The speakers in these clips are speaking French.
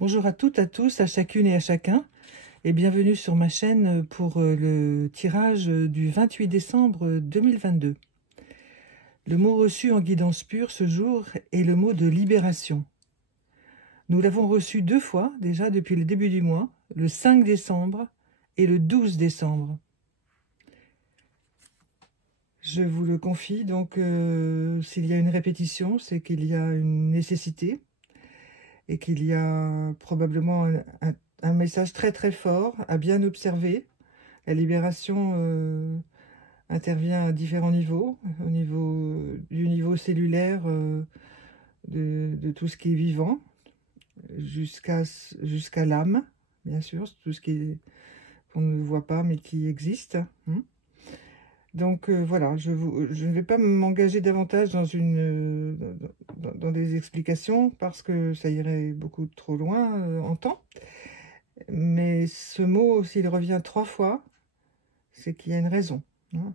Bonjour à toutes, à tous, à chacune et à chacun, et bienvenue sur ma chaîne pour le tirage du 28 décembre 2022. Le mot reçu en guidance pure ce jour est le mot de libération. Nous l'avons reçu 2 fois déjà depuis le début du mois, le 5 décembre et le 12 décembre. Je vous le confie, donc s'il y a une répétition, c'est qu'il y a une nécessité et qu'il y a probablement un message très très fort à bien observer. La libération intervient à différents niveaux, au niveau du niveau cellulaire de tout ce qui est vivant, jusqu'à l'âme, bien sûr, tout ce qu'on ne voit pas mais qui existe. Donc voilà, je ne vais pas m'engager davantage dans des explications parce que ça irait beaucoup trop loin en temps. Mais ce mot, s'il revient 3 fois, c'est qu'il y a une raison.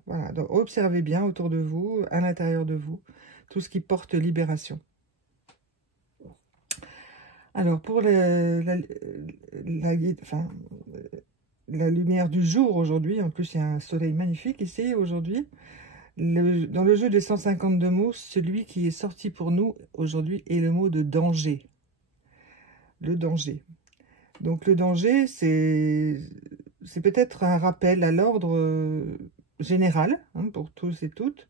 Voilà, donc observez bien autour de vous, à l'intérieur de vous, tout ce qui porte libération. Alors, pour la lumière du jour aujourd'hui, en plus il y a un soleil magnifique ici aujourd'hui, dans le jeu des 152 mots, celui qui est sorti pour nous aujourd'hui est le mot de danger. Le danger. Donc le danger, c'est peut-être un rappel à l'ordre général, pour tous et toutes,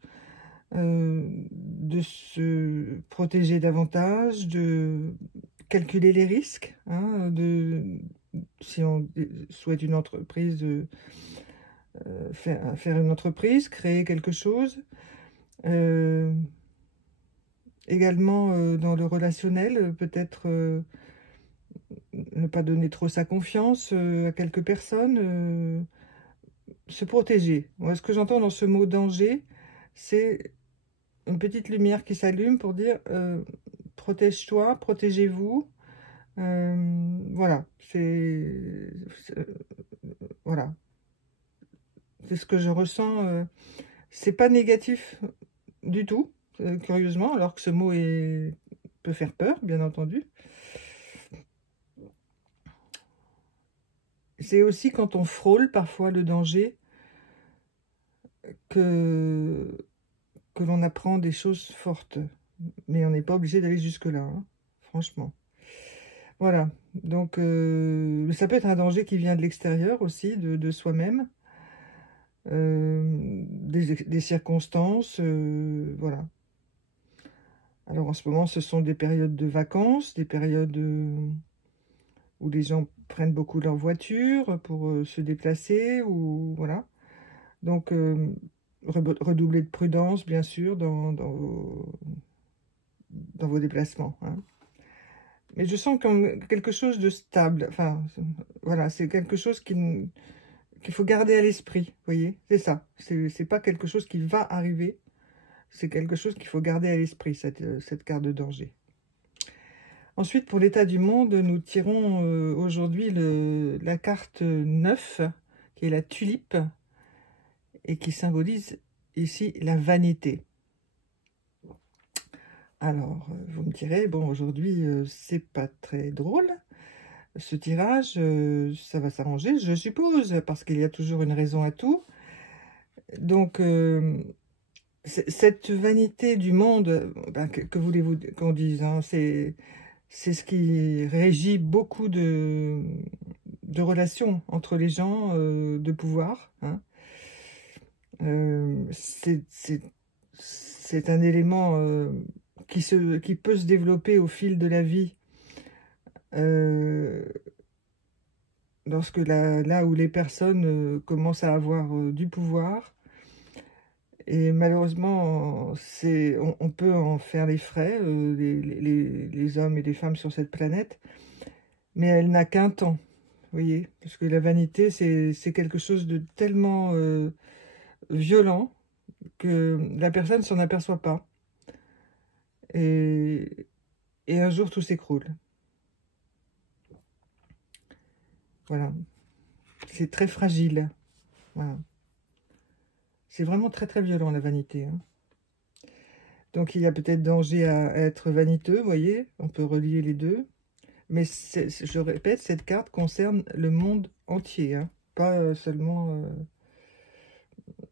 de se protéger davantage, de calculer les risques, si on souhaite une entreprise, faire une entreprise, créer quelque chose. Également dans le relationnel, peut-être ne pas donner trop sa confiance à quelques personnes, se protéger. Moi, ce que j'entends dans ce mot danger, c'est une petite lumière qui s'allume pour dire protège-toi, protégez-vous. Voilà, voilà, c'est ce que je ressens. C'est pas négatif du tout, curieusement, alors que ce mot peut faire peur, bien entendu. C'est aussi quand on frôle parfois le danger que l'on apprend des choses fortes. Mais on n'est pas obligé d'aller jusque-là, franchement. Voilà, donc ça peut être un danger qui vient de l'extérieur aussi, de soi-même, des circonstances, voilà. Alors en ce moment, ce sont des périodes de vacances, des périodes où les gens prennent beaucoup leur voiture pour se déplacer, ou voilà. Donc redoubler de prudence, bien sûr, dans vos déplacements. Mais je sens comme quelque chose de stable. Enfin, voilà, c'est quelque chose qu'il faut garder à l'esprit, vous voyez. C'est ça. C'est pas quelque chose qui va arriver. C'est quelque chose qu'il faut garder à l'esprit, cette carte de danger. Ensuite, pour l'état du monde, nous tirons aujourd'hui la carte 9, qui est la tulipe, et qui symbolise ici la vanité. Alors, vous me direz, bon, aujourd'hui, c'est pas très drôle. Ce tirage, ça va s'arranger, je suppose, parce qu'il y a toujours une raison à tout. Donc, cette vanité du monde, que voulez-vous qu'on dise, c'est ce qui régit beaucoup de relations entre les gens de pouvoir. C'est un élément qui peut se développer au fil de la vie, lorsque là où les personnes commencent à avoir du pouvoir. Et malheureusement, on peut en faire les frais, les hommes et les femmes sur cette planète, mais elle n'a qu'un temps, vous voyez, parce que la vanité, c'est quelque chose de tellement violent que la personne ne s'en aperçoit pas. Et un jour, tout s'écroule. Voilà. C'est très fragile. Voilà. C'est vraiment très très violent, la vanité. Donc il y a peut-être danger à être vaniteux, vous voyez, on peut relier les deux. Mais je répète, cette carte concerne le monde entier, hein, pas seulement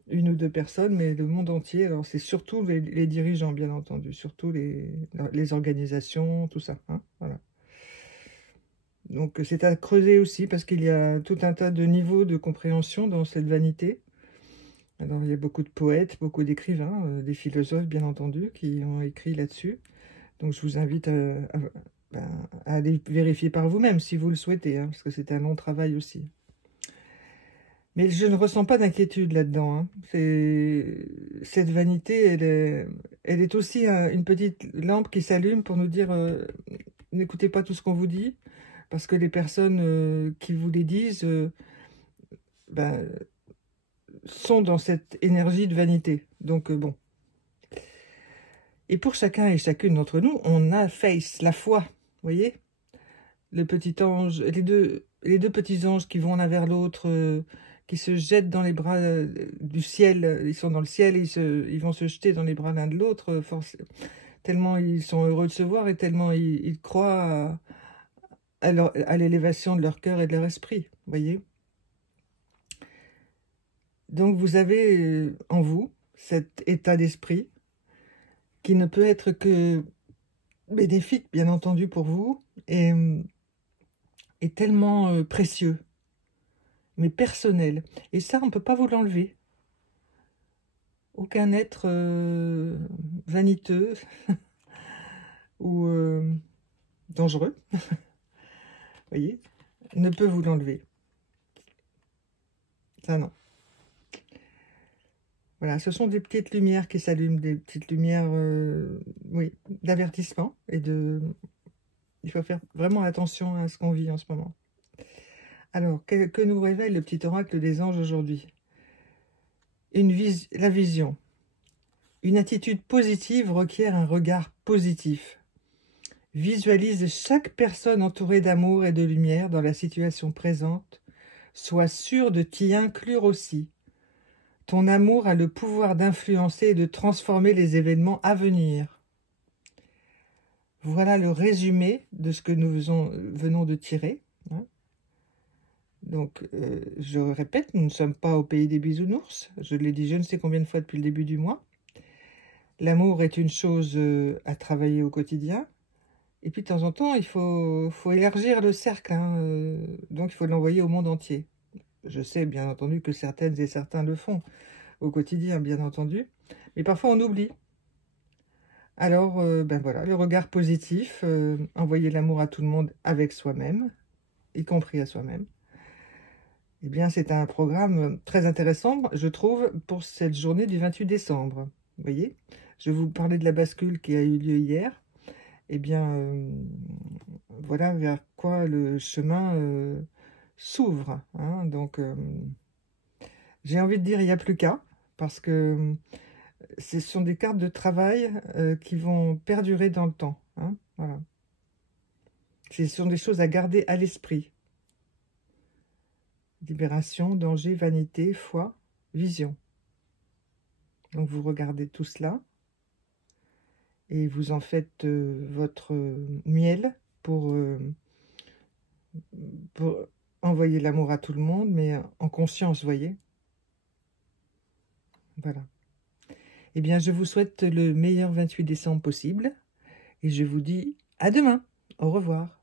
une ou deux personnes, mais le monde entier. Alors c'est surtout les dirigeants, bien entendu, surtout les organisations, tout ça, hein, voilà. Donc c'est à creuser aussi, parce qu'il y a tout un tas de niveaux de compréhension dans cette vanité. Alors il y a beaucoup de poètes, beaucoup d'écrivains, des philosophes, bien entendu, qui ont écrit là-dessus. Donc je vous invite à aller vérifier par vous-même, si vous le souhaitez, hein, parce que c'est un long travail aussi. Mais je ne ressens pas d'inquiétude là-dedans, hein. Cette vanité, elle est aussi une petite lampe qui s'allume pour nous dire n'écoutez pas tout ce qu'on vous dit, parce que les personnes qui vous les disent ben, sont dans cette énergie de vanité. Donc bon. Et pour chacun et chacune d'entre nous, on a Face, la foi, vous voyez, le petit ange, les deux petits anges qui vont l'un vers l'autre, qui se jettent dans les bras du ciel. Ils sont dans le ciel, et ils vont se jeter dans les bras l'un de l'autre, tellement ils sont heureux de se voir et tellement ils croient à l'élévation de leur cœur et de leur esprit, vous voyez. Donc vous avez en vous cet état d'esprit qui ne peut être que bénéfique, bien entendu, pour vous, et tellement précieux, mais personnel. Et ça, on ne peut pas vous l'enlever. Aucun être vaniteux ou dangereux, voyez, ne peut vous l'enlever. Ça, non. Voilà, ce sont des petites lumières qui s'allument, des petites lumières, oui, d'avertissement et de... Il faut faire vraiment attention à ce qu'on vit en ce moment. Alors, que nous révèle le petit oracle des anges aujourd'hui? La vision. Une attitude positive requiert un regard positif. Visualise chaque personne entourée d'amour et de lumière dans la situation présente. Sois sûr de t'y inclure aussi. Ton amour a le pouvoir d'influencer et de transformer les événements à venir. Voilà le résumé de ce que nous venons de tirer, hein. Donc, je répète, nous ne sommes pas au pays des bisounours. Je l'ai dit je ne sais combien de fois depuis le début du mois. L'amour est une chose à travailler au quotidien. Et puis, de temps en temps, il faut élargir le cercle, hein, donc il faut l'envoyer au monde entier. Je sais, bien entendu, que certaines et certains le font au quotidien, bien entendu. Mais parfois, on oublie. Alors, ben voilà, le regard positif, envoyer l'amour à tout le monde avec soi-même, y compris à soi-même. Eh bien, c'est un programme très intéressant, je trouve, pour cette journée du 28 décembre. Vous voyez, je vous parlais de la bascule qui a eu lieu hier. Eh bien, voilà vers quoi le chemin s'ouvre, hein. Donc, j'ai envie de dire, il n'y a plus qu'à, parce que ce sont des cartes de travail qui vont perdurer dans le temps, hein, voilà. Ce sont des choses à garder à l'esprit. Libération, danger, vanité, foi, vision. Donc vous regardez tout cela et vous en faites votre miel pour envoyer l'amour à tout le monde, mais en conscience, voyez. Voilà. Eh bien, je vous souhaite le meilleur 28 décembre possible et je vous dis à demain. Au revoir.